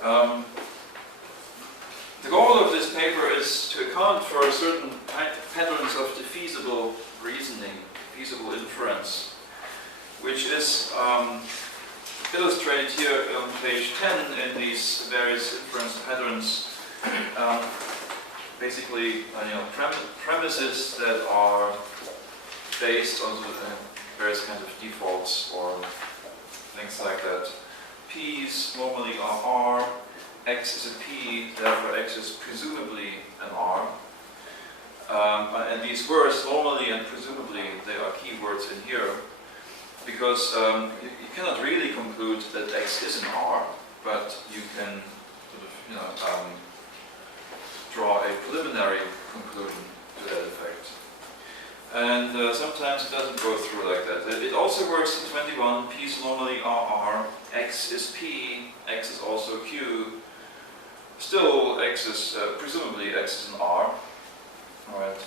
The goal of this paper is to account for certain patterns of defeasible reasoning, feasible inference, which is illustrated here on page 10 in these various inference patterns. Basically, premises that are based on various kinds of defaults or things like that. P's normally are R, X is a P, therefore X is presumably an R. And these words, normally and presumably, they are keywords in here, because you cannot really conclude that X is an R, but you can sort of, draw a preliminary conclusion to that effect. And sometimes it doesn't go through like that. It also works in 21. P's normally are R, X is P, X is also Q. Still, X is presumably X is an R. All right.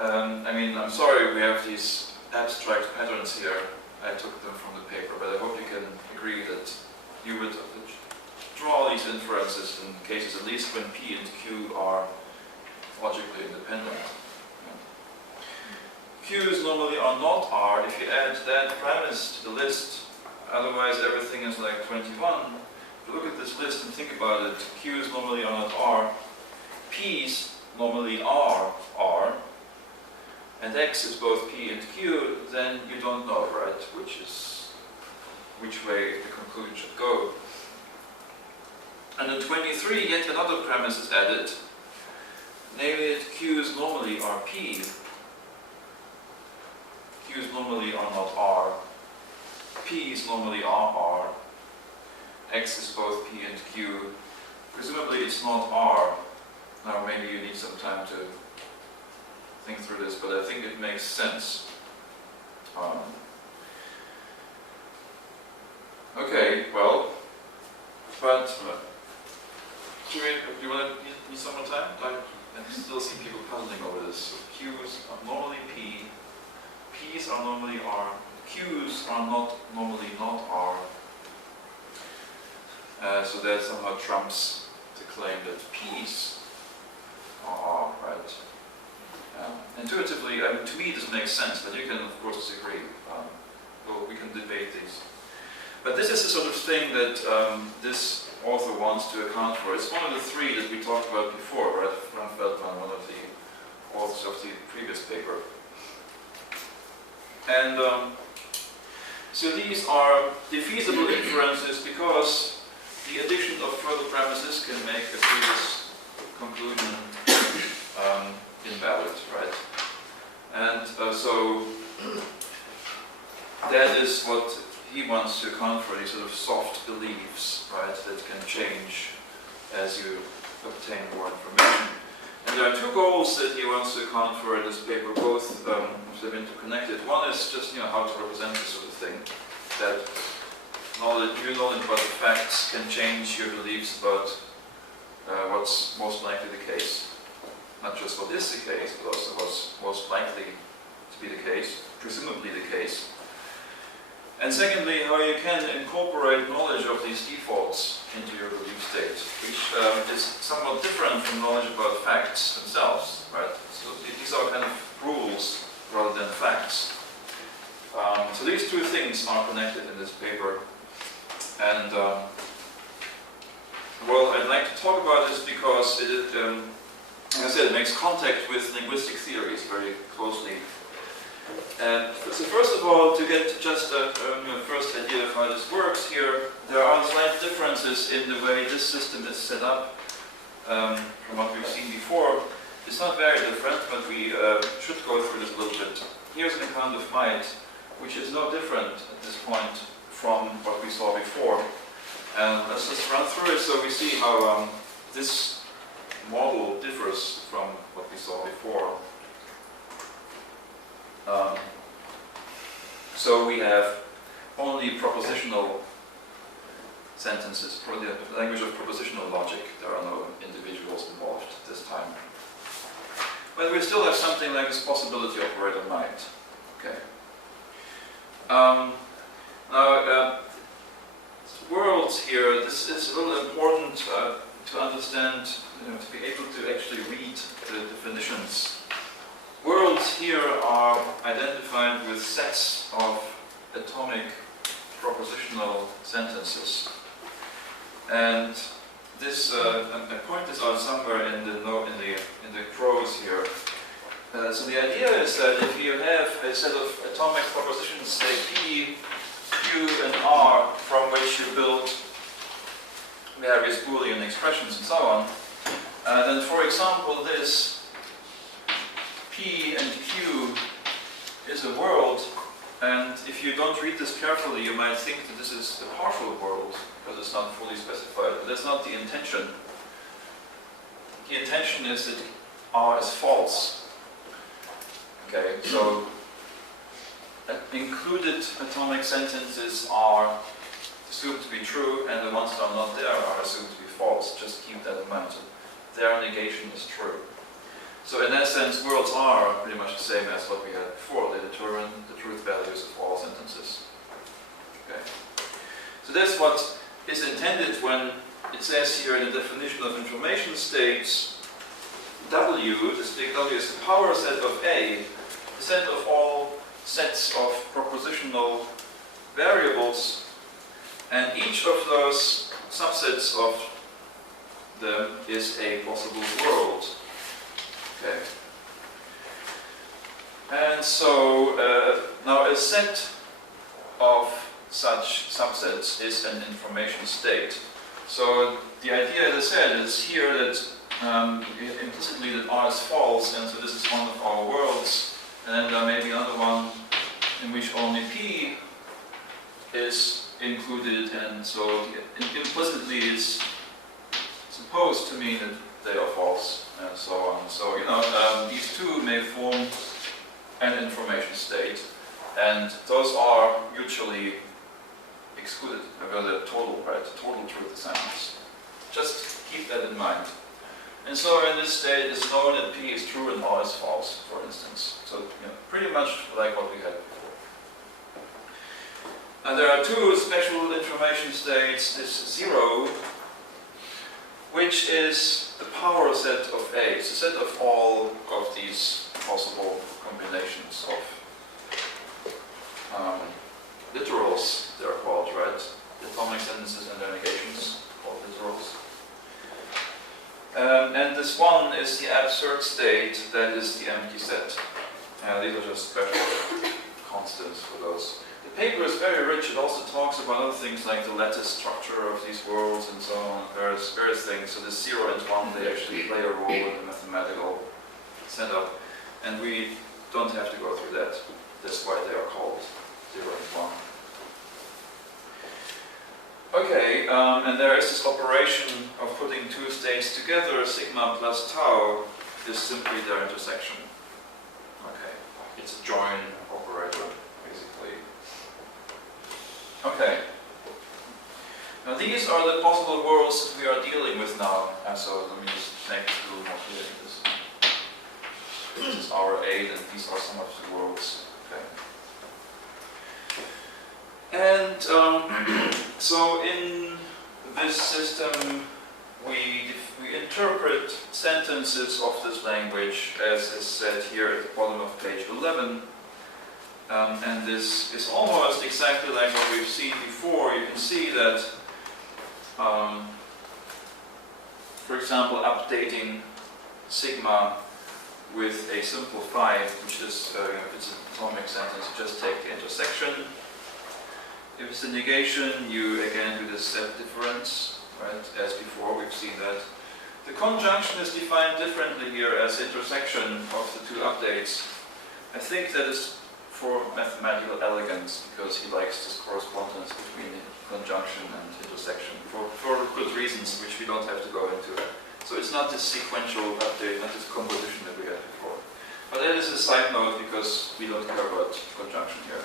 I'm sorry we have these abstract patterns here. I took them from the paper, but I hope you can agree that you would draw these inferences in cases at least when P and Q are logically independent. Q's normally are not R if you add that premise to the list. Otherwise, everything is like 21. If you look at this list and think about it, Q's normally are not R, P's normally are R, and X is both P and Q, then you don't know, right, which way the conclusion should go. And in 23, yet another premise is added, namely that Q's normally are P, Q's normally are not R, P's normally are R, X is both P and Q, presumably it's not R. Now maybe you need some time to think through this, but I think it makes sense. Okay, well, but do you want to need some more time? I still see people puzzling over this. So Q's are normally P, P's are normally R, Q's are not normally not R. So that somehow trumps the claim that P's are R, right? Intuitively, to me this makes sense, but you can of course disagree. Well, we can debate these. But this is the sort of thing that this author wants to account for. It's one of the three that we talked about before, right? Frank Feldman, one of the authors of the previous paper. And so these are defeasible inferences because the addition of further premises can make a previous conclusion invalid, right? And so that is what he wants to account for, these sort of soft beliefs, right, that can change as you obtain more information. And there are two goals that he wants to account for in this paper, both of them interconnected. One is just how to represent this sort of thing, that new knowledge about the facts can change your beliefs about what's most likely the case. Not just what is the case, but also what's most likely to be the case, presumably the case. And secondly, how you can incorporate knowledge of these defaults into your belief state, which is somewhat different from knowledge about facts themselves, right? So these are kind of rules rather than facts. So these two things are connected in this paper. And well, I'd like to talk about this because it, like I said, it makes contact with linguistic theories very closely. So first of all, to get just a first idea of how this works here, there are slight differences in the way this system is set up from what we've seen before. It's not very different, but we should go through this a little bit. Here's an account of might, which is no different at this point from what we saw before. And let's just run through it so we see how this model differs from what we saw before. So we have only propositional sentences, for the language of propositional logic. There are no individuals involved this time. But we still have something like this possibility operator might. Okay. Now, worlds here, this is a little important to understand, to be able to actually read the definitions. Worlds here are identified with sets of atomic propositional sentences. And this, I point this out somewhere in the prose here. So the idea is that if you have a set of atomic propositions, say P, Q, and R, from which you build various Boolean expressions and so on, then for example this P and Q is a world, and if you don't read this carefully you might think that this is a partial world because it's not fully specified, but that's not the intention. The intention is that R is false. Okay, so included atomic sentences are assumed to be true, and the ones that are not there are assumed to be false. Just keep that in mind. So their negation is true. So in that sense, worlds are pretty much the same as what we had before. They determine the truth values of all sentences. Okay. So that's what is intended when it says here in the definition of information states, W, this big W is the power set of A, the set of all sets of propositional variables, and each of those subsets of them is a possible world. Okay. And so now a set of such subsets is an information state. So the idea, as I said, is here that implicitly that R is false, and so this is one of our worlds, and then there may be another one in which only P is included, and so implicitly is supposed to mean that they are false, and so on. So, these two may form an information state, and those are mutually excluded, because they're total, right? Total truth assignments. Just keep that in mind. And so in this state, it's known that P is true and R is false, for instance. So, pretty much like what we had before. And there are two special information states. This 0, which is the power set of A. It's a set of all of these possible combinations of literals, they're called, right? Atomic sentences and their negations, called literals. And this 1 is the absurd state, that is the empty set. These are just special constants for those. The paper is very rich. It also talks about other things like the lattice structure of these worlds and so on, various things. So the 0 and 1, they actually play a role in the mathematical setup. And we don't have to go through that. That's why they are called 0 and 1. Okay, and there is this operation of putting two states together. Sigma plus tau is simply their intersection. Okay, it's a join operator, basically. Okay. Now these are the possible worlds we are dealing with now. And so let me just make it a little more clear. This is our A, and these are some of the worlds. Okay. And so in this system, we interpret sentences of this language, as is said here at the bottom of page 11. And this is almost exactly like what we've seen before. You can see that, for example, updating sigma with a simple phi, which is, if it's an atomic sentence, you just take the intersection. If it's a negation, you again do the set difference, right? As before, we've seen that. The conjunction is defined differently here as intersection of the two updates. I think that is for mathematical elegance, because he likes this correspondence between conjunction and intersection for good reasons, which we don't have to go into. So it's not this sequential update, not this composition that we had before. But that is a side note, because we don't care about conjunction here.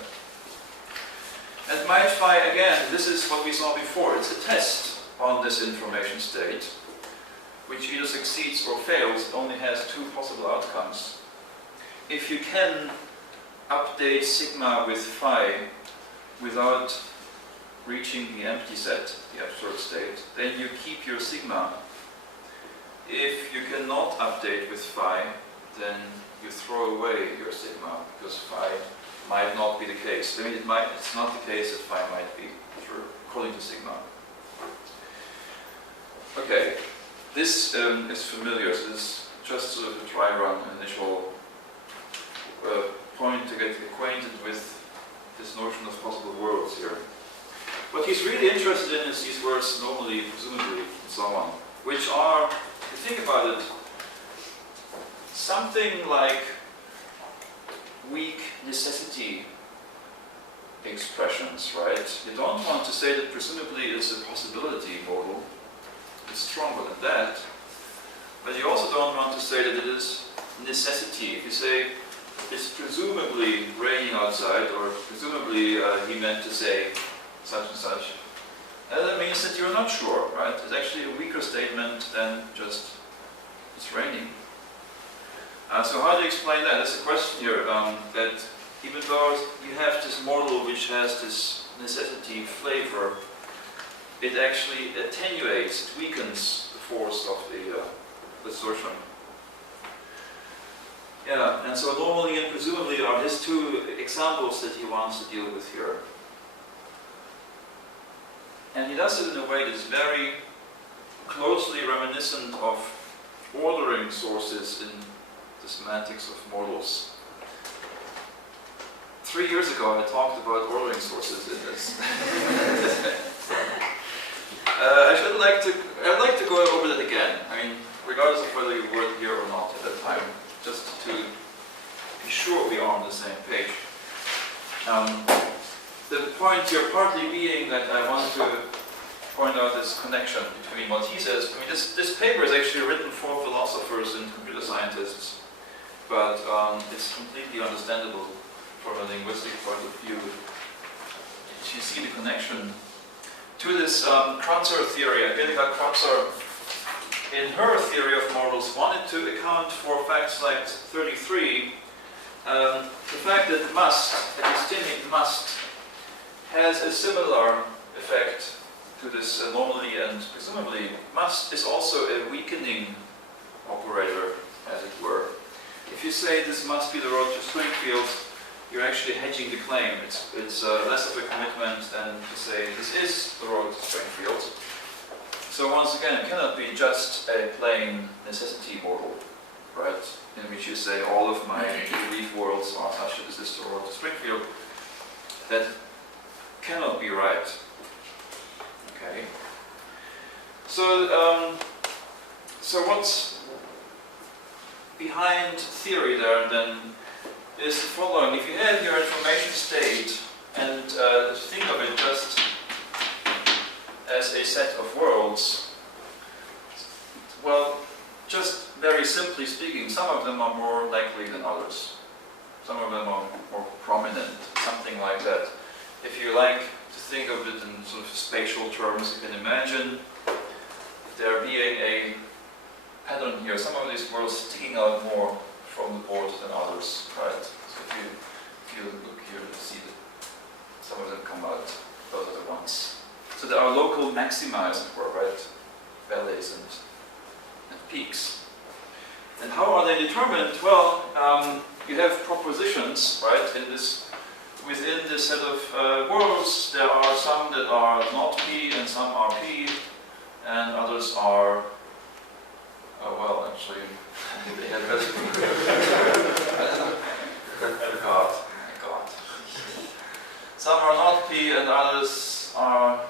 And might phi, again, this is what we saw before. It's a test on this information state, which either succeeds or fails. It only has two possible outcomes. If you can update sigma with phi without reaching the empty set, the absurd state, then you keep your sigma. If you cannot update with phi, then you throw away your sigma, because phi might not be the case. I mean, it's not the case that phi might be true, according to sigma. Okay, this is familiar, so this is just sort of a dry run, initial point to get acquainted with this notion of possible worlds here. What he's really interested in is these words normally, presumably, and so on, which are, if you think about it, something like weak necessity expressions, right? You don't want to say that presumably is a possibility model. It's stronger than that. But you also don't want to say that it is necessity. If you say it's presumably raining outside, or presumably he meant to say such and such, that means that you're not sure, right? It's actually a weaker statement than just it's raining. So how do you explain that? That's a question here, that even though you have this model which has this necessity flavor, it actually attenuates, it weakens the force of the assertion. Yeah, and so normally and presumably are his two examples that he wants to deal with here. And he does it in a way that's very closely reminiscent of ordering sources in the semantics of models. 3 years ago I talked about ordering sources in this. I'd like to go over that again. I mean, regardless of whether you were here or not at that time, just to be sure we are on the same page. The point here partly being that I want to point out this connection between what he says. I mean, this paper is actually written for philosophers and computer scientists, but it's completely understandable from a linguistic point of view. You see the connection to this Kratzer theory. Angelika Kratzer, in her theory of models, wanted to account for facts like 33. The fact that must, a distinct must, has a similar effect to this normally and presumably. Must is also a weakening operator, as it were. If you say this must be the road to Springfield, you're actually hedging the claim. It's less of a commitment than to say this is the road to Springfield. So once again, it cannot be just a plain necessity model, right? In which you say all of my belief worlds are such that this is the road to Springfield. That cannot be right. Okay. So, so what's behind theory there then is the following. If you have your information state and think of it just as a set of worlds, well, just very simply speaking, some of them are more likely than others. Some of them are more prominent, something like that. If you like to think of it in sort of spatial terms, you can imagine there being a pattern here. Some of these worlds sticking out more from the board than others, right? So if you look here, you see that some of them come out, those are the ones. So there are local maxima, as it were, right? Valleys and peaks. And how are they determined? Well, you have propositions, right? Within this set of worlds, there are some that are not P and some are P, and others are, well, actually, they had I forgot. Some are not P and others are.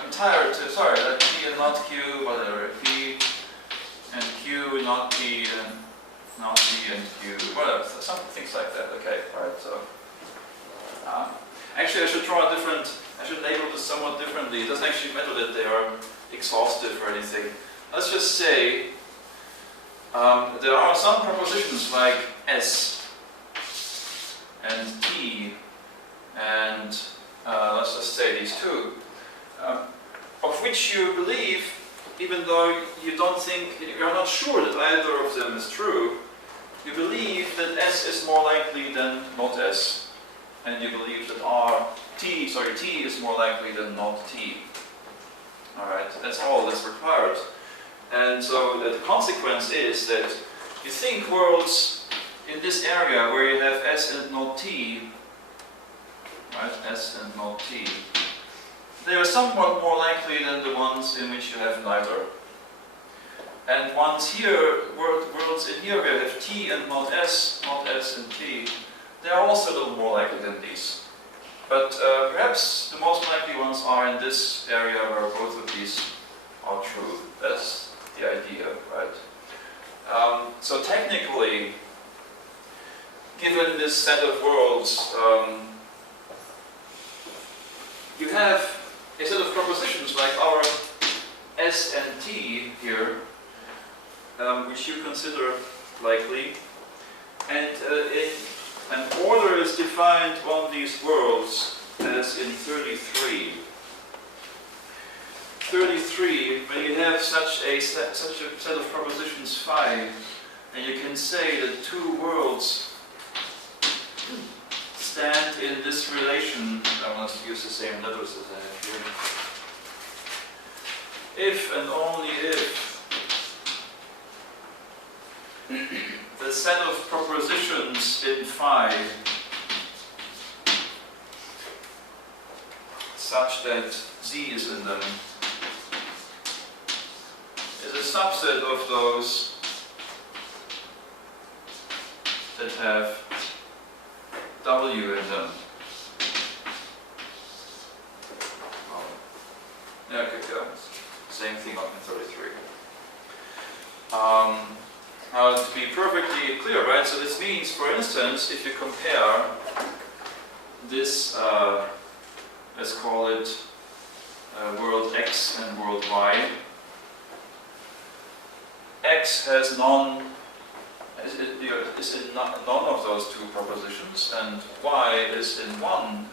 I'm tired too, sorry, that P and not Q, whatever. P and Q, not P and not P and Q, whatever. Some things like that, okay, alright, so. Actually, I should label this somewhat differently. It doesn't actually matter that they are exhaustive or anything. Let's just say there are some propositions like S and T and let's just say these two, of which you believe, even though you're not sure that either of them is true, you believe that S is more likely than not S. and you believe that T is more likely than not T. Alright, that's all that's required. And so the consequence is that you think worlds in this area where you have S and not T, right, S and not T, they are somewhat more likely than the ones in which you have neither. And ones here, worlds in here where you have T and not S and T, they are also a little more likely than these. But perhaps the most likely ones are in this area where both of these are true. That's the idea, right? So technically, given this set of worlds, you have a set of propositions like our S and T here, which you consider likely, and an order is defined on these worlds as in 33. 33, when you have such a set of propositions phi, and you can say that two worlds stand in this relation. I want to use the same letters as I have here. If and only if the set of propositions in phi such that Z is in them is a subset of those that have W in them. Yeah, okay, yeah. Same thing on 33. Now, to be perfectly clear, right? So this means, for instance, if you compare this, let's call it world X and world Y. X has is in none of those two propositions, and Y is in one.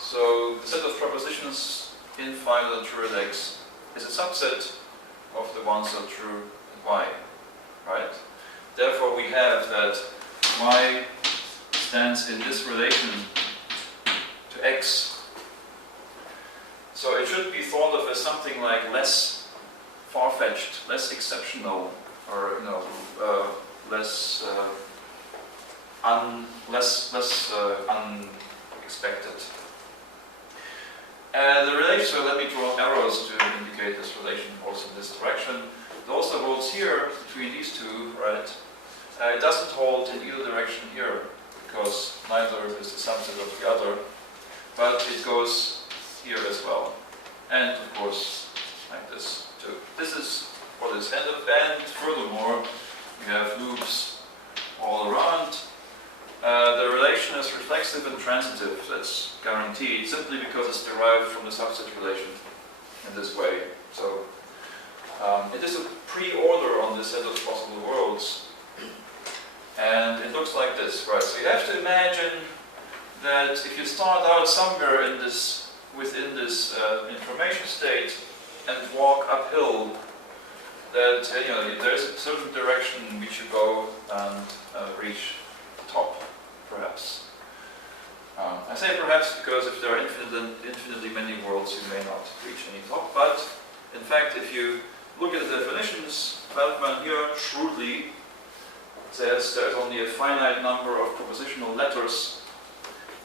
So the set of propositions in phi that are true at X is a subset of the ones that are true at Y. Right? Therefore, we have that Y stands in this relation to X. So it should be thought of as something like less far-fetched, less exceptional, or less unexpected. The relation. So let me draw arrows to indicate this relation also in this direction. It also holds here between these two, right? It doesn't hold in either direction here because neither is the subset of the other, but it goes here as well, and of course like this too. This is what is and furthermore we have loops all around. The relation is reflexive and transitive. That's guaranteed simply because it's derived from the subset relation in this way. So. It is a pre-order on this set of possible worlds, and it looks like this, right? So you have to imagine that if you start out somewhere in this, within this information state, and walk uphill, that there's a certain direction in which you go and reach the top, perhaps. I say perhaps because if there are infinitely many worlds, you may not reach any top. But in fact, if you look at the definitions, Kaufmann here shrewdly says there's only a finite number of propositional letters,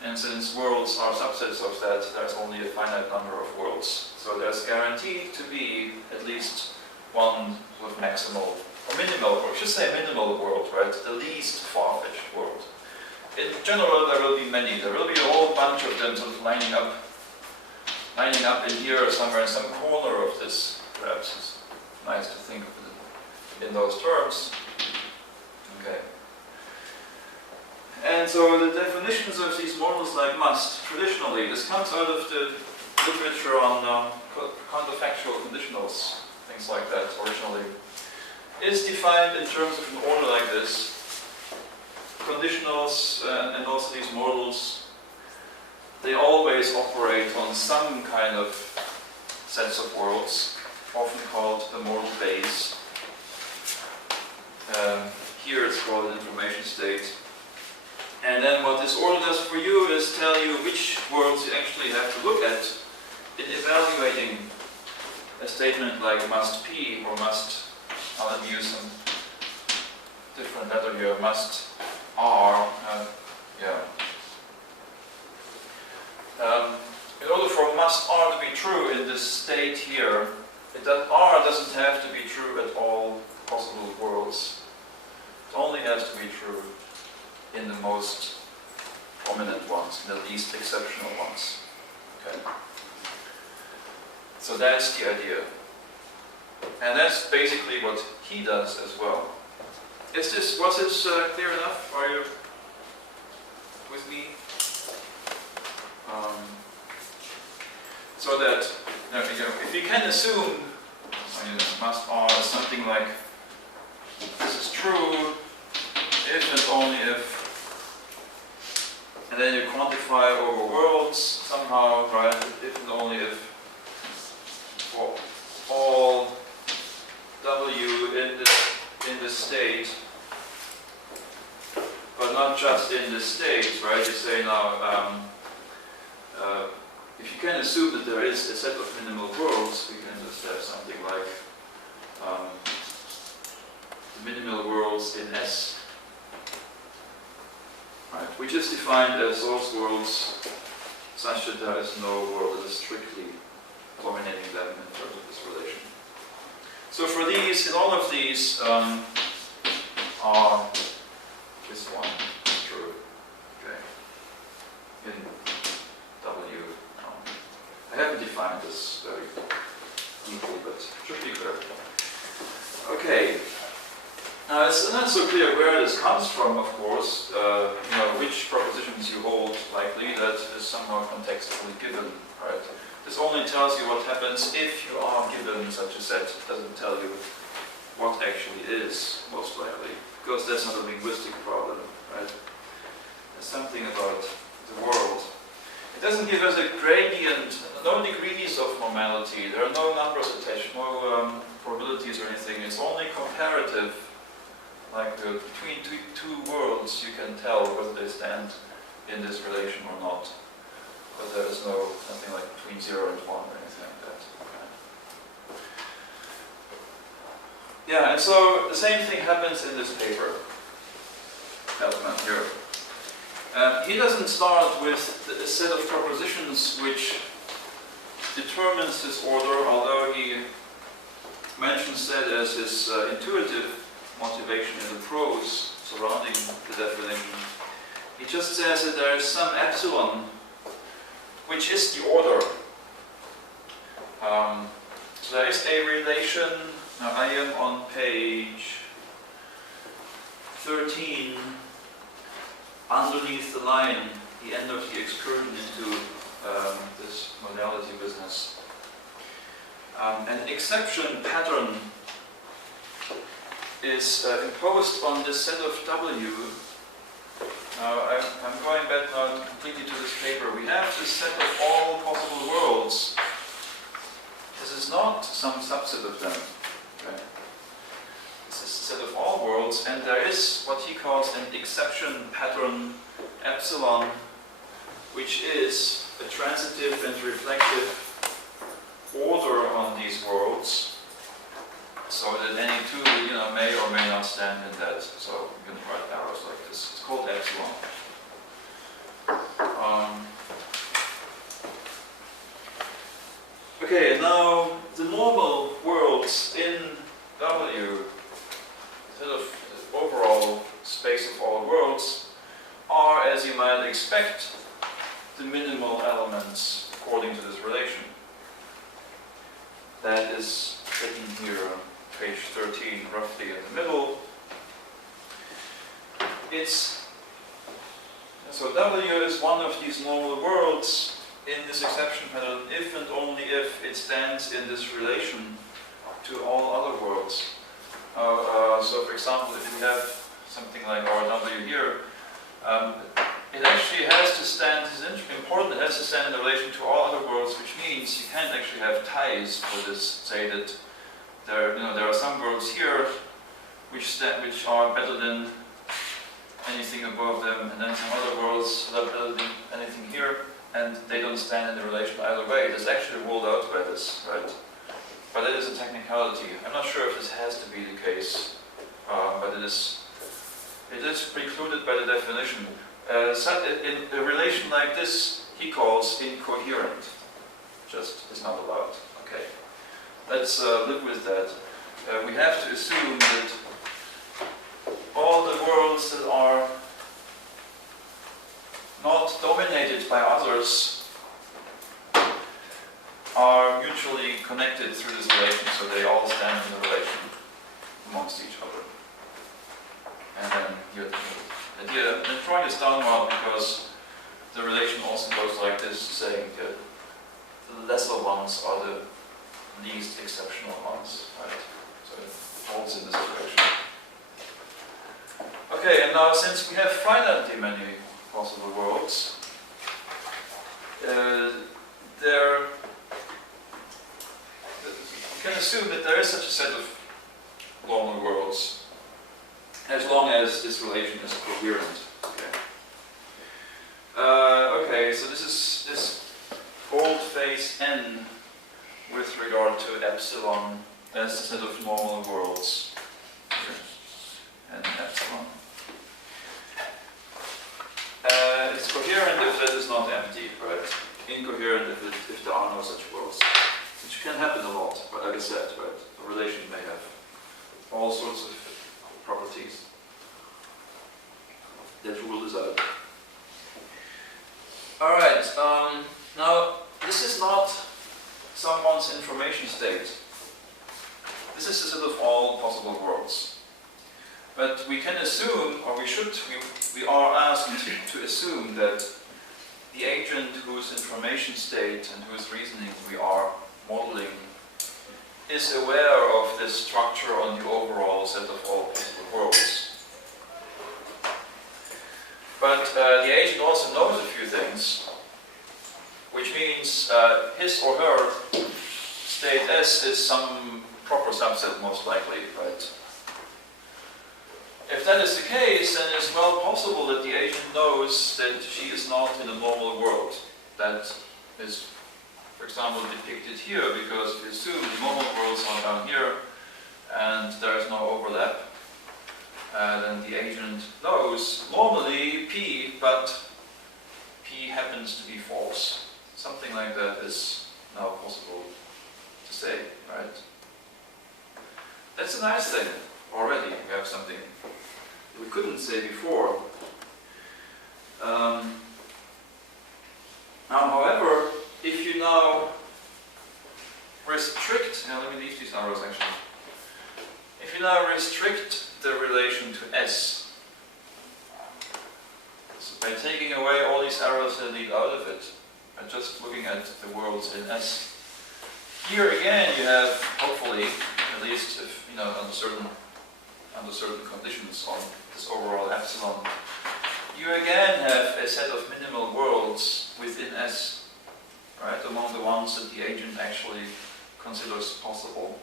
and since worlds are subsets of that, there's only a finite number of worlds. So there's guaranteed to be at least one with maximal, or minimal, or I should say minimal world, right? The least far-fetched world. In general, there will be many. There will be a whole bunch of them sort of lining up in here somewhere in some corner of this, perhaps. It's nice to think of it in those terms. Okay. And so the definitions of these models like must, traditionally, this comes out of the literature on counterfactual conditionals, things like that originally, is defined in terms of an order like this. Conditionals and also these models, they always operate on some kind of sets of worlds, often called the model base. Here it's called an information state. And then what this order does for you is tell you which words you actually have to look at in evaluating a statement like must P or must, let me use some different letter here, must R, in order for must R to be true in this state here, R doesn't have to be true at all possible worlds. It only has to be true in the most prominent ones, in the least exceptional ones. Okay. So that's the idea. And that's basically what he does as well. Was this clear enough? Are you with me? So that, if you can assume, must R is something like, this is true, if and only if, and then you quantify over worlds somehow, right? If and only if for all W in this state, but not just in this state, right? You say now, if you can assume that there is a set of minimal worlds, we can just have something like the minimal worlds in S. Right, which is defined as those worlds such that there is no world that is strictly dominating them in terms of this relation. So for these, in all of these, are this one is true. Okay. In W. I haven't defined this very deeply, but it should be clear. Okay. Now it's not so clear where this comes from, of course. Which propositions you hold likely, that is somehow contextually given, right? This only tells you what happens if you are given such a set. It doesn't tell you what actually is, most likely, because that's not a linguistic problem, right? There's something about the world. It doesn't give us a gradient, no degrees of normality. There are no numbers attached, no probabilities or anything. It's only comparative. Like between two worlds, you can tell whether they stand in this relation or not. But there is nothing like between 0 and 1 or anything like that. Okay. Yeah, and so the same thing happens in this paper. Kaufmann here. He doesn't start with a set of propositions which determines this order, although he mentions that as his intuitive motivation in the prose surrounding the definition. He just says that there is some epsilon which is the order. So there is a relation. Now I am on page 13, underneath the line, the end of the excursion into this modality business. An exception pattern is imposed on this set of W. Now I'm going back now completely to this paper. We have this set of all possible worlds. This is not some subset of them. Okay. This is a set of all worlds, and there is what he calls an exception pattern epsilon, which is a transitive and reflective order on these worlds. So that any two, may or may not stand in that. So you can write arrows like this. It's called epsilon. Okay, now the normal worlds in W, instead of the overall space of all worlds, are, as you might expect, the minimal elements according to this relation. That is written here on page 13, roughly in the middle. So W is one of these normal worlds in this exception pattern if and only if it stands in this relation to all other worlds. So for example, if you have something like our W here, it actually has to stand, this is important, it has to stand in relation to all other worlds, which means you can't actually have ties for this, say that there are some worlds here which are better than anything above them, and then some other worlds without building anything here, and they don't stand in the relation either way. It is actually ruled out by this, right? But it is a technicality. I'm not sure if this has to be the case, but it is precluded by the definition. In a relation like this, he calls incoherent. Just is not allowed. Okay, let's live with that. We have to assume that all the worlds that are not dominated by others are mutually connected through this relation, so they all stand in a relation amongst each other. And then here the idea, and drawing this down well because the relation also goes like this, saying that the lesser ones are the least exceptional ones, right? So it falls in this direction. Okay, and now since we have finitely many possible worlds, we can assume that there is such a set of normal worlds, as long as this relation is coherent. Okay. Okay, so this is this boldface n with regard to epsilon as the set of normal worlds. And epsilon. It's coherent if that is not empty, right? Incoherent if there are no such worlds. Which can happen a lot, but like I said, right? A relation may have all sorts of properties that rule this out. Alright, now this is not someone's information state. This is the set of all possible worlds. But we can assume, or we are asked to assume that the agent whose information state and whose reasoning we are modeling is aware of this structure on the overall set of all possible worlds. But the agent also knows a few things, which means his or her state S is some proper subset, most likely, right? If that is the case, then it's well possible that the agent knows that she is not in a normal world. That is, for example, depicted here, because we assume the normal worlds are down here, and there is no overlap. Then the agent knows normally P, but P happens to be false. Something like that is now possible to say, right? That's a nice thing. Already we have something we couldn't say before. Now, however, if you now restrict, let me leave these arrows actually. If you now restrict the relation to S, so by taking away all these arrows that lead out of it, and just looking at the worlds in S, here again you have, hopefully, at least if under certain conditions on this overall epsilon, you again have a set of minimal worlds within S, right, among the ones that the agent actually considers possible.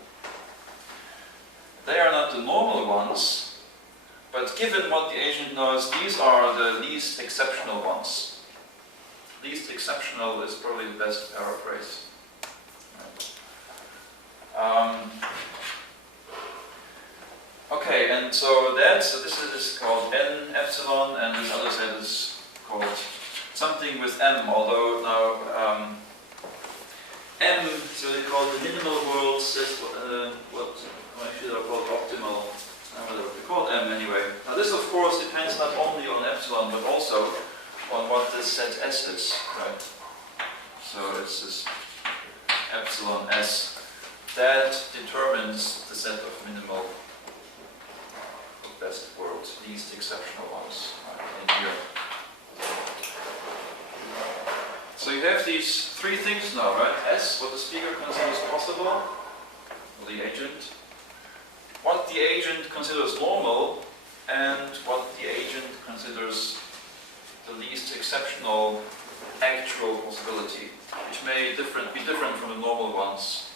They are not the normal ones, but given what the agent knows, these are the least exceptional ones. Least exceptional is probably the best paraphrase. Right. Okay, and so this is called n epsilon, and this other set is called something with m, although now m, so they call the minimal worlds, that's what actually they're called optimal, they're called m anyway. Now this of course depends not only on epsilon, but also on what this set S is, right? So it's this epsilon S that determines the set of minimal best worlds, least exceptional ones, right, in here. So you have these three things now, right? S, what the speaker considers possible, or the agent, what the agent considers normal, and what the agent considers the least exceptional actual possibility, which may be different from the normal ones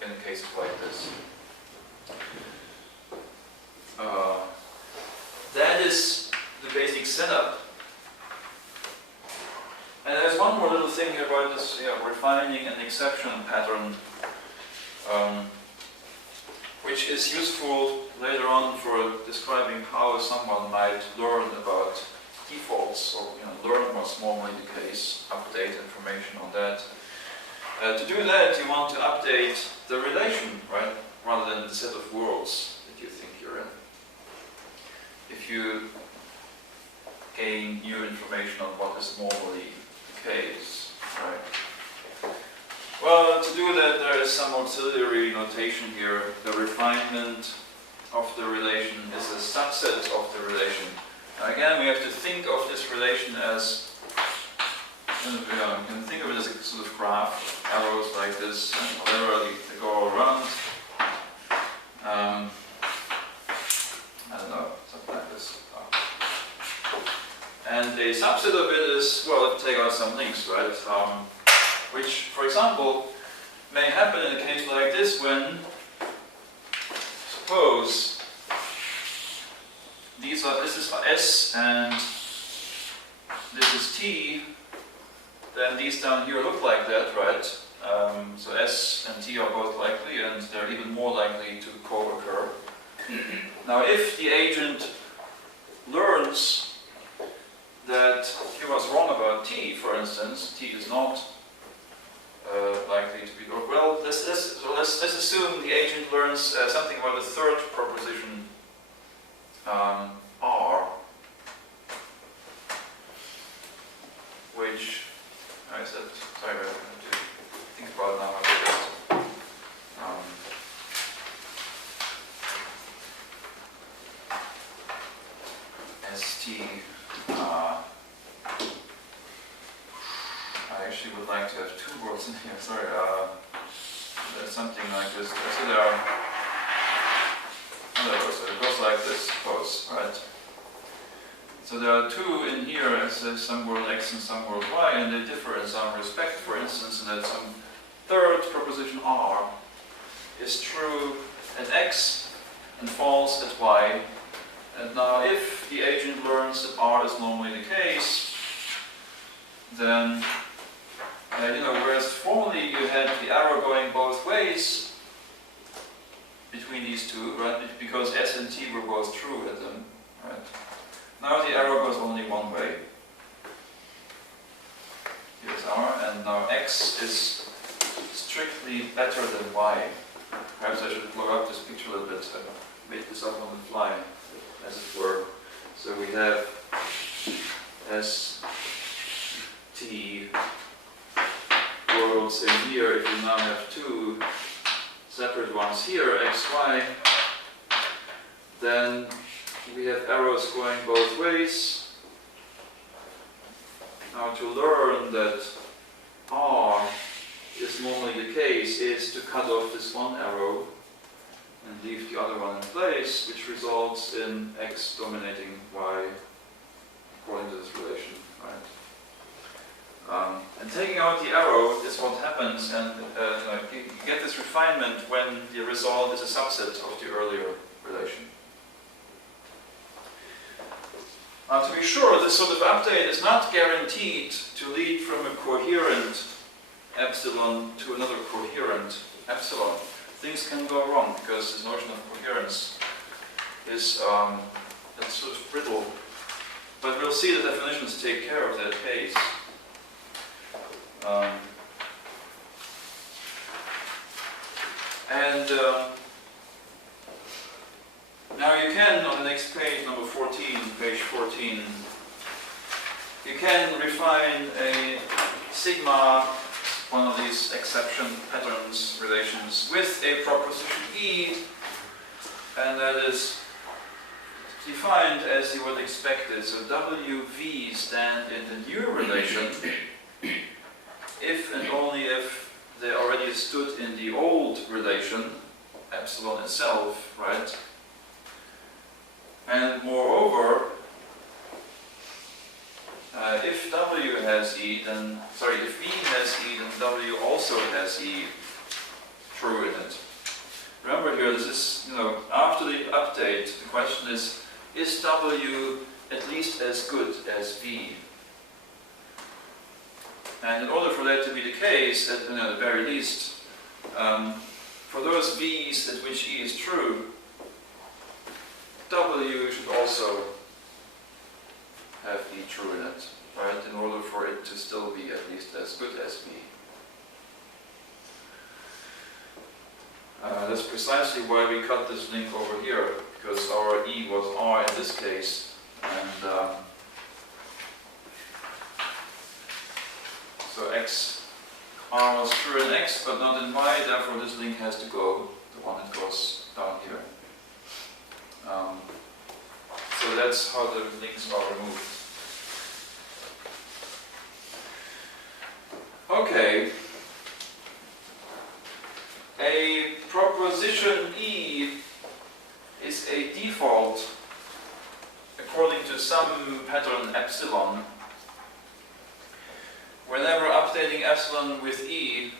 in cases like this. That is the basic setup. And there's one more little thing here about this refining an exception pattern, which is useful later on for describing how someone might learn about defaults, or learn what's normally the case, update information on that. To do that, you want to update the relation, right, rather than the set of worlds that you think you're in. If you gain new information on what is normally the case, right? Well, to do that, there is some auxiliary notation here. The refinement of the relation is a subset of the relation. Now again, we have to think of this relation as, you can think of it as a sort of graph, arrows like this, and whatever they go around. I don't know, something like this. And a subset of it is, well, take out some links, right? Which, for example, may happen in a case like this when, suppose, this is S and this is T, then these down here look like that, right? So S and T are both likely, and they're even more likely to co-occur. Now, if the agent learns that he was wrong about T, for instance, T is not likely to be, well, let's assume the agent learns something about the third proposition, R, which, I said, sorry, I have to think about it now a bit. ST, I actually would like to have two words in here, sorry, there's something like this, so there are, so it goes like this, suppose, right? So there are two in here, some word X and some word Y, and they differ in some respect, for instance, in that some third proposition R is true at X and false at Y. And now if the agent learns that R is normally the case, then, whereas formerly you had the arrow going both ways between these two, right, because S and T were both true at them, right? Now the arrow goes only one way. Here's R, and now X is strictly better than Y. Perhaps I should blow up this picture a little bit, make this up on the fly, as it were. So we have S, T worlds in here. If you now have two separate ones here, X, Y, then we have arrows going both ways. Now to learn that R is normally the case is to cut off this one arrow and leave the other one in place, which results in X dominating Y according to this relation, right? And taking out the arrow is what happens, and you get this refinement when the result is a subset of the earlier relation. Now, to be sure, this sort of update is not guaranteed to lead from a coherent epsilon to another coherent epsilon. Things can go wrong because this notion of coherence is that's sort of brittle. But we'll see the definitions take care of that case. Now you can, on the next page, number 14, page 14, you can refine a sigma, one of these exception patterns relations, with a proposition E, and that is defined as you would expect it. So WV stand in the new relation if and only if they already stood in the old relation, epsilon itself, right? And moreover, if W has E, then, sorry, if V has E, then W also has E true in it. Remember here, this is, after the update, the question is W at least as good as V. And in order for that to be the case, at the very least, for those V's at which E is true, W should also have E true in it, right? In order for it to still be at least as good as V. That's precisely why we cut this link over here, because our E was R in this case, and so R was true in X, but not in Y, therefore this link has to go, the one that goes down here. So that's how the links are removed. Okay. A proposition E is a default according to some pattern epsilon. Whenever updating epsilon with E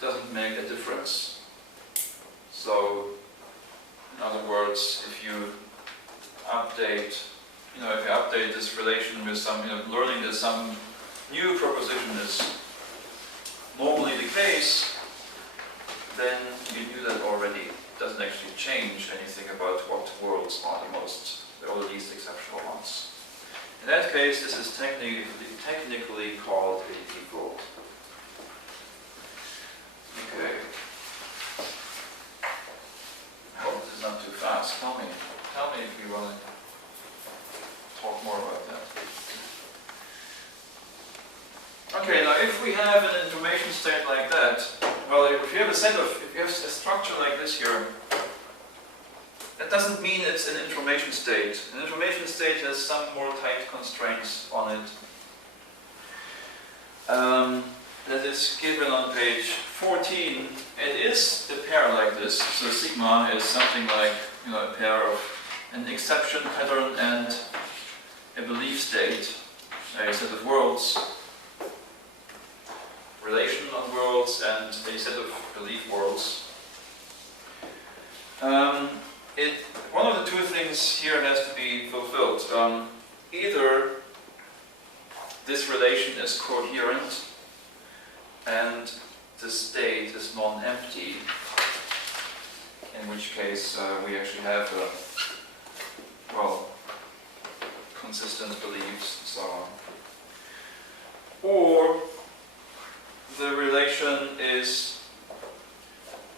doesn't make a difference. So, in other words, if you update, if you update this relation with some, learning that some new proposition is normally the case, then you knew that already. It doesn't actually change anything about what worlds are the least exceptional ones. In that case, this is technically called a default. Okay. I hope this is not too fast. Tell me if you want to talk more about that. Okay, now if we have an information state like that, well, if you have a structure like this here, that doesn't mean it's an information state. An information state has some more tight constraints on it. That is given on page 14. It is a pair like this. So sigma is something like a pair of an exception pattern and a belief state, a set of worlds, relation on worlds, and a set of belief worlds. One of the two things here has to be fulfilled. Either this relation is coherent and the state is non-empty, in which case we actually have consistent beliefs and so on. Or the relation is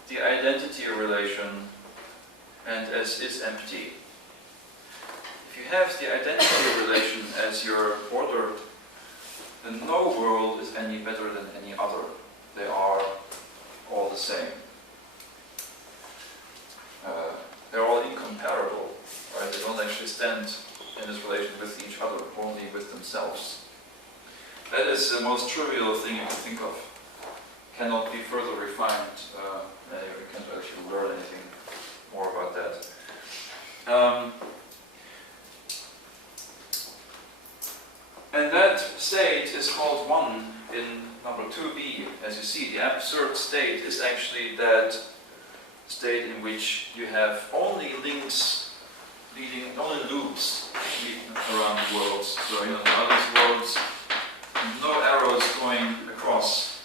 the identity relation and as is empty. If you have the identity relation as your order, then no world is any better than any other. They are all the same. They're all incomparable, right? They don't actually stand in this relation with each other, only with themselves. That is the most trivial thing you can think of. Cannot be further refined. You can't actually learn anything more about that. And that state is called 1 in number 2b. As you see, the absurd state is actually that state in which you have only links leading, only loops leading around the worlds. So there are these worlds, no arrows going across,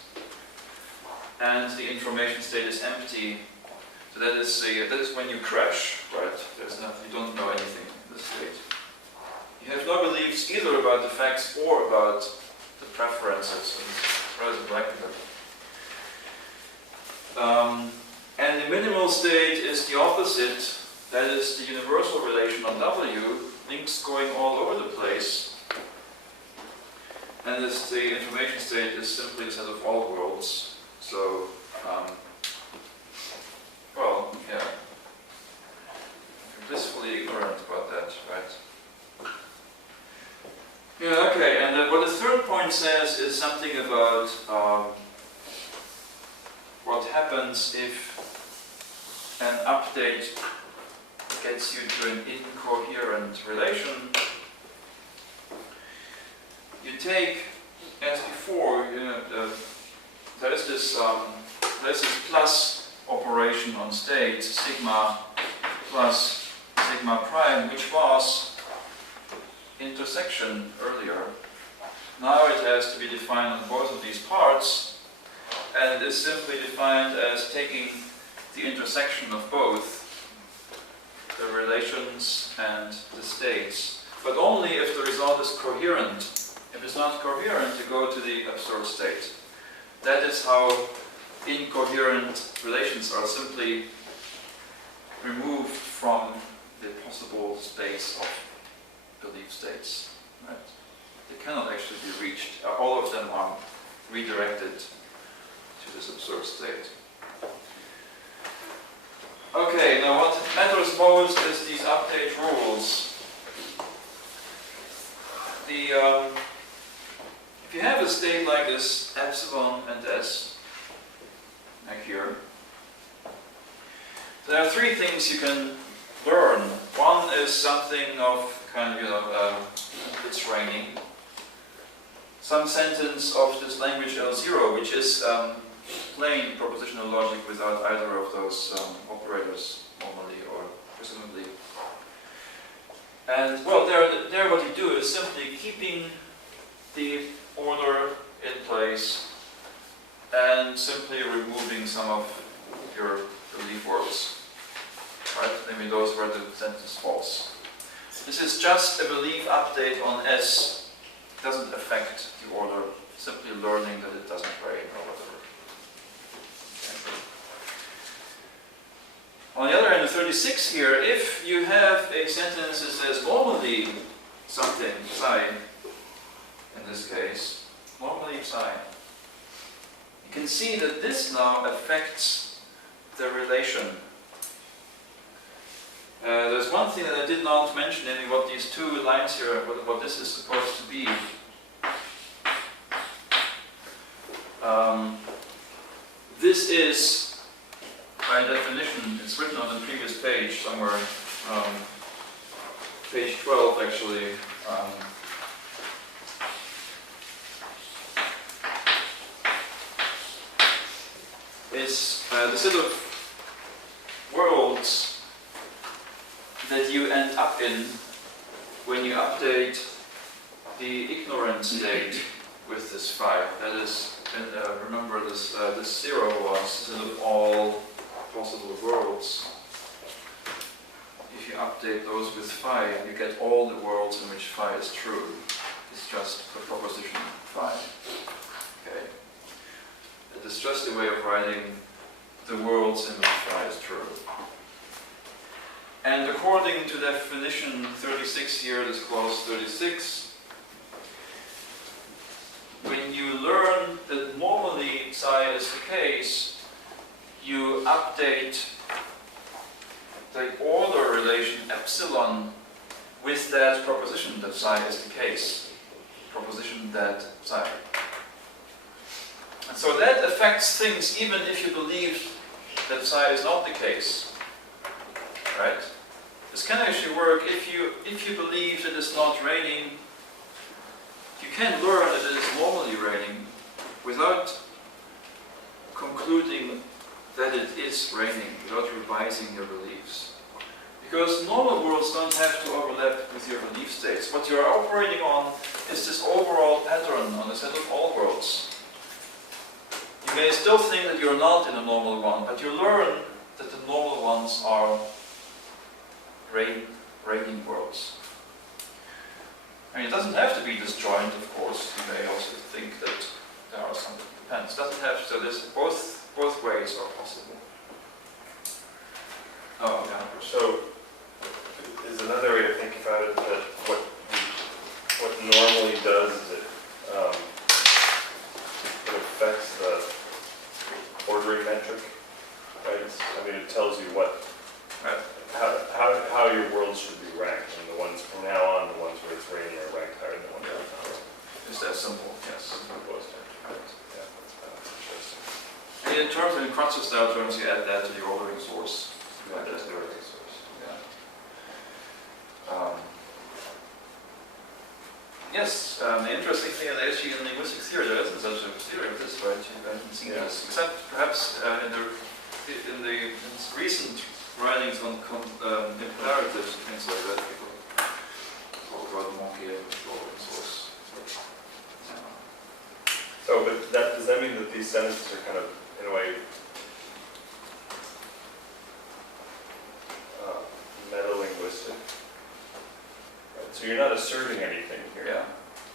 and the information state is empty. So that is when you crash, right? There's nothing, you don't know anything in this state. You have no beliefs either about the facts or about the preferences. It's rather practical. And the minimal state is the opposite. That is the universal relation on W, links going all over the place. And the information state is simply a set of all worlds. So, yeah. I'm blissfully ignorant about that, right? Yeah, okay, and what the third point says is something about what happens if an update gets you to an incoherent relation. You take, as before, there is this plus operation on state, sigma plus sigma prime, which was intersection earlier. Now it has to be defined on both of these parts, and is simply defined as taking the intersection of both the relations and the states, but only if the result is coherent. If it's not coherent, you go to the absurd state. That is how incoherent relations are simply removed from the possible space of belief states. Right? They cannot actually be reached. All of them are redirected to this absurd state. Okay, now what matters most is these update rules. If you have a state like this, epsilon and s, like here, there are three things you can learn. One is something of kind of, it's raining. Some sentence of this language L0, which is plain propositional logic without either of those operators, normally or presumably. And well, there what you do is simply keeping the order in place and simply removing some of your belief words. Right? Maybe those where the sentence is false. This is just a belief update on S. It doesn't affect the order, simply learning that it doesn't rain or whatever. On the other hand, the 36 here, if you have a sentence that says normally something, psi, in this case, normally psi, you can see that this now affects the relation. There's one thing that I did not mention in what these two lines here, what this is supposed to be. This is, by definition, it's written on the previous page somewhere, page 12 actually. It's the set of worlds that you end up in when you update the ignorant state with this phi. That is, remember this, this 0 was set of all possible worlds. If you update those with phi, you get all the worlds in which phi is true. It's just a proposition phi. Okay? It is just a way of writing the worlds in which phi is true. And according to definition 36 here, this clause 36, when you learn that normally psi is the case, you update the order relation epsilon with that proposition that psi is the case. Proposition that psi. And so that affects things even if you believe that psi is not the case. Right? This can actually work if you believe that it's not raining. You can learn that it is normally raining without concluding that it is raining, without revising your beliefs. Because normal worlds don't have to overlap with your belief states. What you are operating on is this overall pattern on a set of all worlds. You may still think that you're not in a normal one, but you learn that the normal ones are raining worlds. And it doesn't have to be disjoint, of course. You may also think that there are some depends. It doesn't have to. So this both ways are possible. Oh, yeah. So is another way to think about it that what normally does is it affects the ordering metric, right? I mean, it tells you what how your worlds should be ranked, and the ones from now on, the ones where it's raining are ranked higher than the ones where it's not. Is that simple? Yes. Right. Yeah, that's kind of interesting. And in terms of Kratzer style terms, you add that to the ordering source. You add that to the ordering source. Yeah. Yes, the interesting thing is actually in linguistic theory, there isn't such a theory of this, right? You haven't seen this, except perhaps in the recent writings on imperatives and things like that, people talk about the monkey and the open source. So, but does that mean that these sentences are kind of, in a way, meta-linguistic? Right. So you're not asserting anything here, Yeah.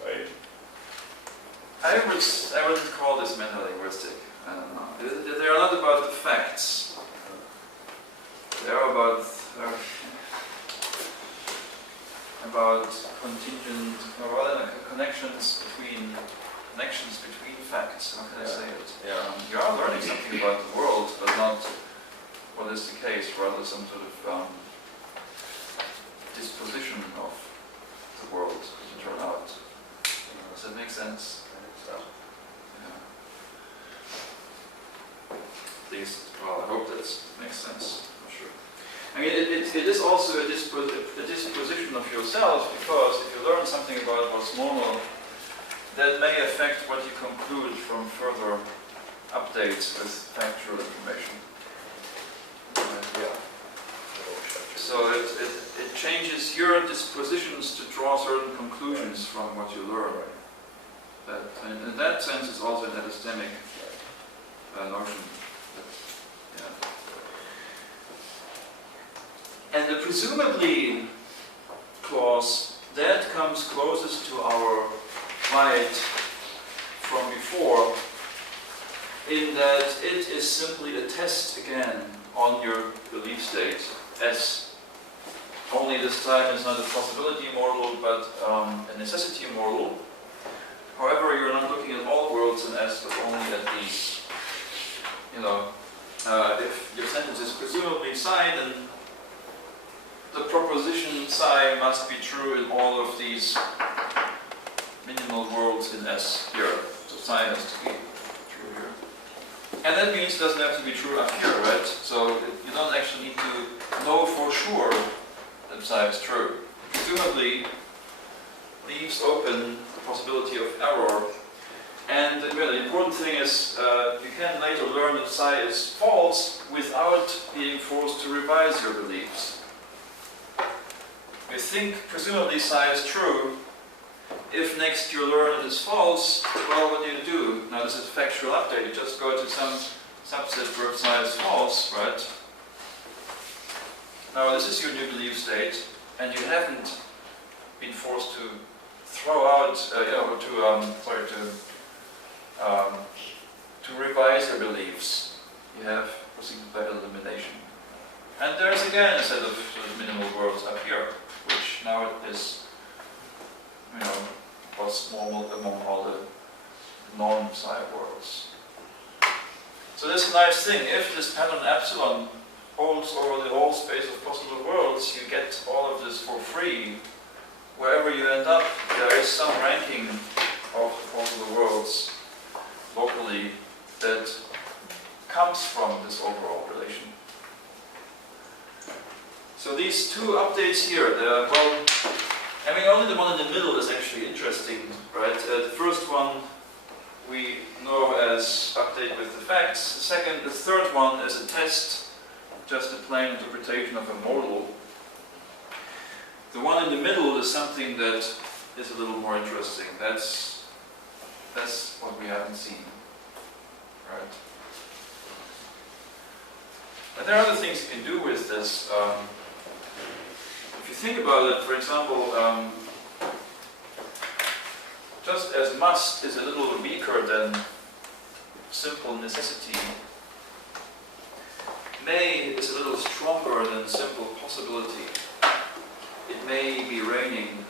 right? I wouldn't call this meta-linguistic. I don't know. They are not about the facts. They are about contingent, or rather connections between facts. How can I say it? Yeah. You are learning something about the world, but not what is the case. Rather, some sort of disposition of the world to turn out. Does that make sense? I think so. Yeah. At least, well, I hope that makes sense. I'm not sure. I mean, it is also a disposition of yourself, because if you learn something about what's normal, that may affect what you conclude from further updates with factual information. Yeah. So it changes your dispositions to draw certain conclusions from what you learn. That, in that sense, it's also an epistemic notion. And the presumably clause, that comes closest to our right from before, in that it is simply a test again on your belief state. S. Only this time it's not a possibility model, but a necessity model. However, you're not looking at all worlds in S, but only at these. You know, if your sentence is presumably psi, then the proposition psi must be true in all of these minimal worlds in S here. So psi has to be true here. And that means it doesn't have to be true up here, right? So you don't actually need to know for sure that psi is true. Presumably leaves open the possibility of error. And the important thing is you can later learn that psi is false without being forced to revise your beliefs. You think presumably psi is true. If next you learn it is false, well, what do? Now this is a factual update. You just go to some subset where psi is false, right? Now this is your new belief state, and you haven't been forced to throw out, to revise your beliefs. You have proceeded by elimination. And there's again a set of minimal worlds up here, which now is, what's normal among all the non-psi worlds. So this is a nice thing. If this pattern epsilon holds over the whole space of possible worlds, you get all of this for free. Wherever you end up, there is some ranking of the possible worlds locally that comes from this overall relation. So these two updates here, only the one in the middle is actually interesting, right? The first one we know as update with the facts. The third one is a test, just a plain interpretation of a model. The one in the middle is something that is a little more interesting. That's what we haven't seen, right? But there are other things you can do with this. If you think about it, for example, just as must is a little weaker than simple necessity, may is a little stronger than simple possibility. It may be raining.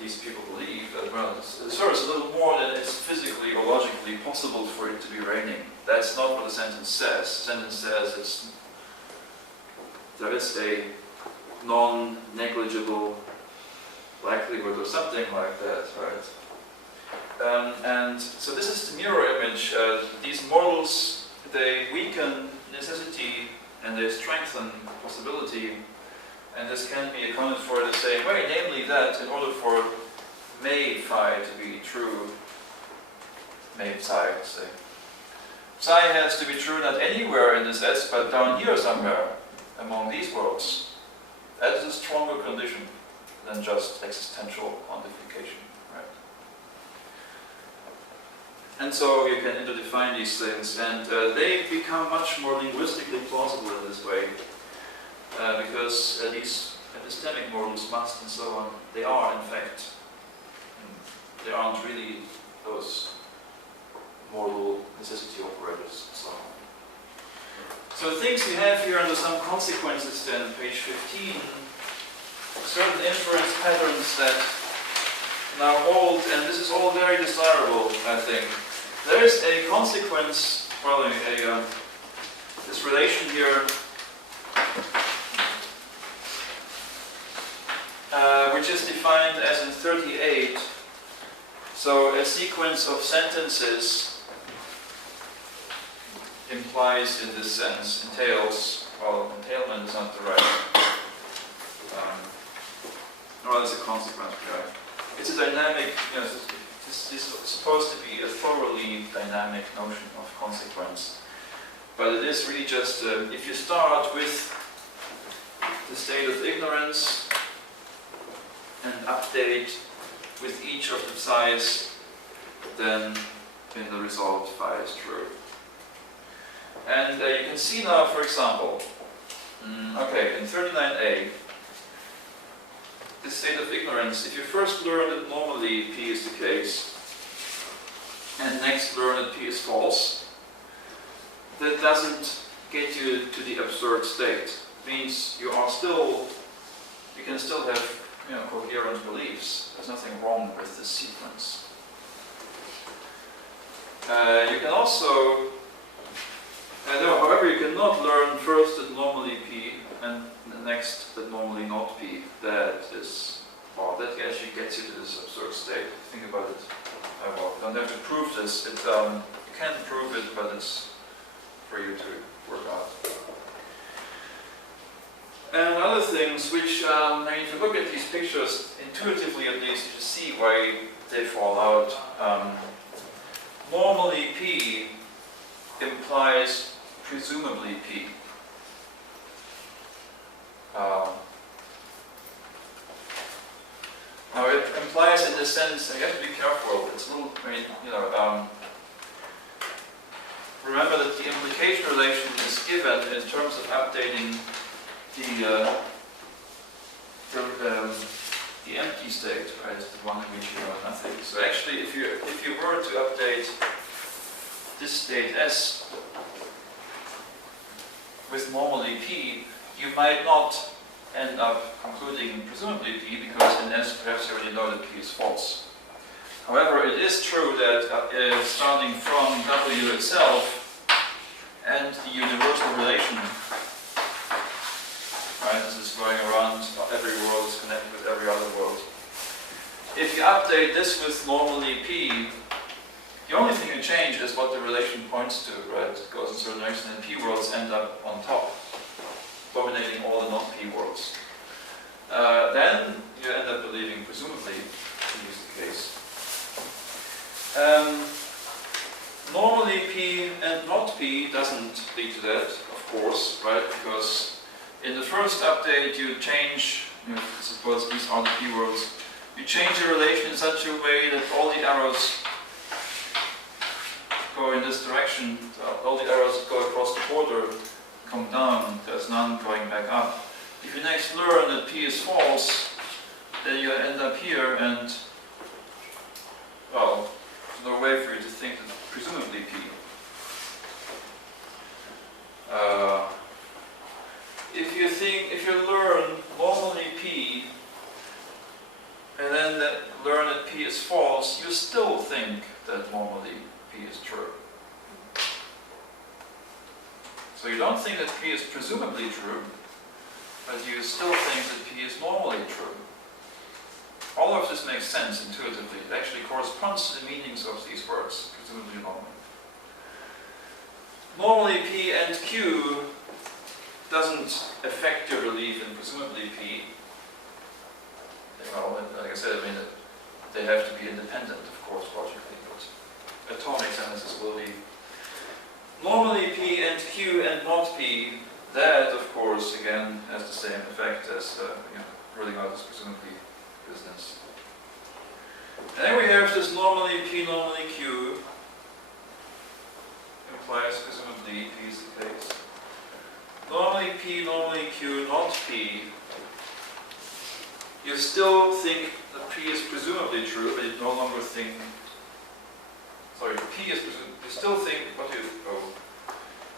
These people believe that, it's a little more than it's physically or logically possible for it to be raining. That's not what the sentence says. The sentence says there is a non-negligible likelihood or something like that, right? And so this is the mirror image. These models, they weaken necessity and they strengthen possibility, and this can be accounted for the same way, namely that in order for may phi to be true, may psi, say, psi has to be true not anywhere in this S, but down here somewhere among these worlds. That is a stronger condition than just existential quantification, right? And so you can interdefine these things, and they become much more linguistically plausible in this way, because these epistemic modals, must and so on, they are in fact, they aren't really those modal necessity operators and so on. So the things we have here under some consequences then, page 15, certain inference patterns that now hold, and this is all very desirable, I think. There is a consequence, well, this relation here, which is defined as in 38. So a sequence of sentences implies, in this sense, entails, well, entailment is not the right, well, it's a consequence, right? It's a dynamic, you know, this is supposed to be a thoroughly dynamic notion of consequence. But it is really just, if you start with the state of ignorance and update with each of the psi's, then in the result phi is true. And you can see now, for example, okay, in 39a, the state of ignorance, if you first learn that normally P is the case, and next learn that P is false, that doesn't get you to the absurd state. It means you are still, you can still have, you know, coherent beliefs. There's nothing wrong with this sequence. You can also, however, you cannot learn first that normally P and the next that normally not P. That is, well, that actually gets you to this absurd state. Think about it. Well, you don't have to prove this. You can prove it, but it's for you to work out. And other things which, I mean, if you look at these pictures, intuitively at least, you see why they fall out. Normally P implies presumably P. Now it implies in the sense, you have to be careful, it's a little, I mean, you know, remember that the implication relation is given in terms of updating the empty state, right, the one in which you know nothing. So actually, if you were to update this state S with normally P, you might not end up concluding presumably P, because in S perhaps you already know that P is false. However, it is true that starting from W itself and the universal relation, right, this is going around, every world is connected with every other world. If you update this with normally P, the only thing you change is what the relation points to, right? It goes in certain direction, and P worlds end up on top, dominating all the non-P worlds. Then you end up believing, presumably, to use the case. Normally P and not P doesn't lead to that, of course, right? Because in the first update you change, suppose these are the P worlds, you change the relation in such a way that all the arrows go in this direction, all the arrows that go across the border come down, there's none going back up. If you next learn that P is false, then you end up here and, well, there's no way for you to think that presumably P. If you learn normally P, and then learn that P is false, you still think that normally P is true. So you don't think that P is presumably true, but you still think that P is normally true. All of this makes sense intuitively. It actually corresponds to the meanings of these words, presumably normally. Normally P and Q doesn't affect your belief in presumably P. Well, like I said, I mean, they have to be independent, of course, logically, but atomic sentences will be. Normally P and Q and not P, that, of course, again, has the same effect as ruling out is presumably business. And then we have this normally P, normally Q, implies presumably P is the case. Normally P, normally Q, not P. You still think that P is presumably true, but you no longer think, sorry, P is presumably, you still think, what do you, oh,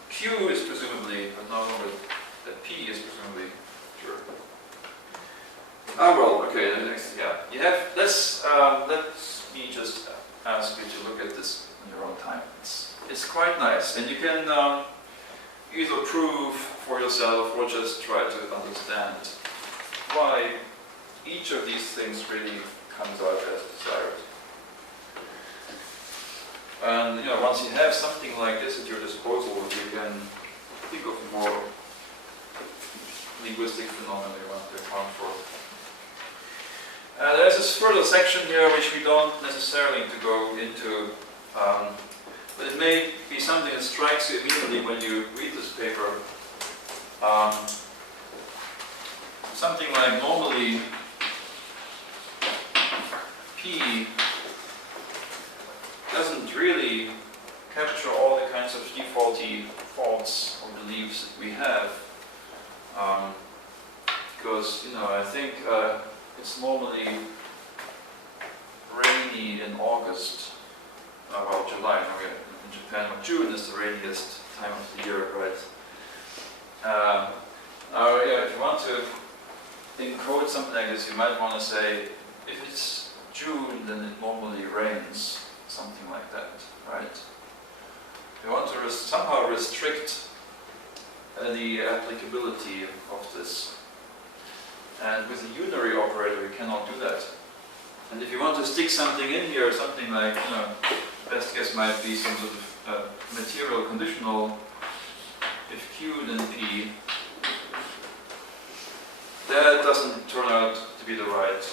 Q is presumably, but no longer that P is presumably true. Ah, well, okay, the next, yeah. You have, let me just ask you to look at this in your own time. It's quite nice, and you can either prove for yourself or just try to understand why each of these things really comes out as desired. And once you have something like this at your disposal, you can think of more linguistic phenomena you want to account for. There's this further section here which we don't necessarily need to go into, but it may be something that strikes you immediately when you read this paper. Something like normally P doesn't really capture all the kinds of defaulty thoughts or beliefs that we have, because I think it's normally rainy in August, well, July, in Japan, or June is the rainiest time of the year, right? If you want to encode something like this, you might want to say, if it's June, then it normally rains, something like that, right? You want to somehow restrict the applicability of this. And with the unary operator, you cannot do that. And if you want to stick something in here, something like, best guess might be some sort of material conditional, if Q then P, that doesn't turn out to be the right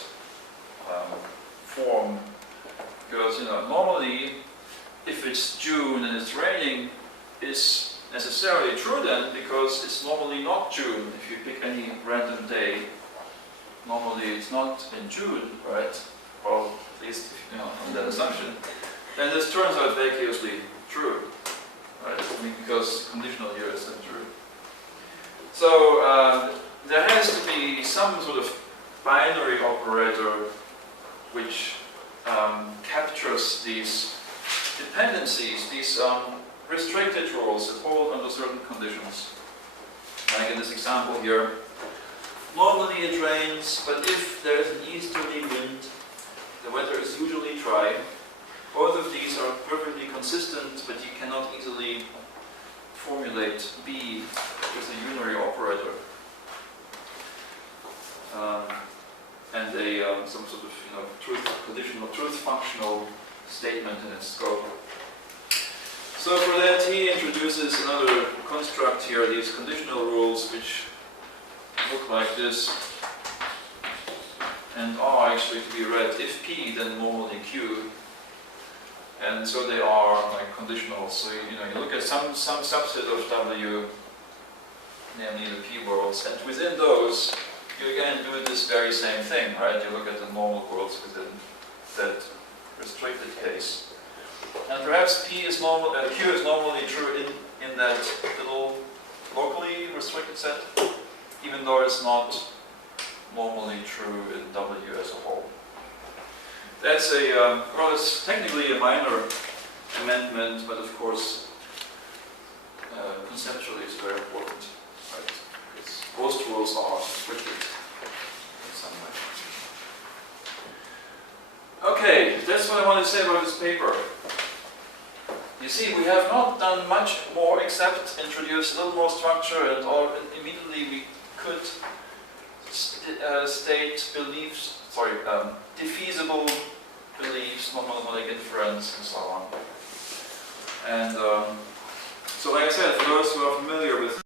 form. Because, normally, if it's June and it's raining, it's necessarily true then, because it's normally not June. If you pick any random day, normally it's not in June, right? Well, at least, on that assumption. Then this turns out vacuously true, right? Because conditional here is not true. So, there has to be some sort of binary operator which captures these dependencies, these restricted rules that hold under certain conditions. Like in this example here, normally it rains, but if there is an easterly wind, the weather is usually dry. Both of these are perfectly consistent, but you cannot easily formulate B with a unary operator. And some sort of conditional truth functional statement in its scope. So for that, he introduces another construct here, these conditional rules, which look like this, and are actually to be read if P, then normally Q, and so they are like conditional. So you look at some subset of W, namely the P worlds, and within those you again do this very same thing, right? You look at the normal worlds within that restricted case. And perhaps Q is normally true in that little locally restricted set, even though it's not normally true in W as a whole. That's well, it's technically a minor amendment, but of course, conceptually it's very important, right? Because most rules are restricted in some way. Okay, that's what I want to say about this paper. You see, we have not done much more except introduce a little more structure, and immediately we could state beliefs, defeasible beliefs, non-monolithic inference, and so on. And so like I said, for those who are familiar with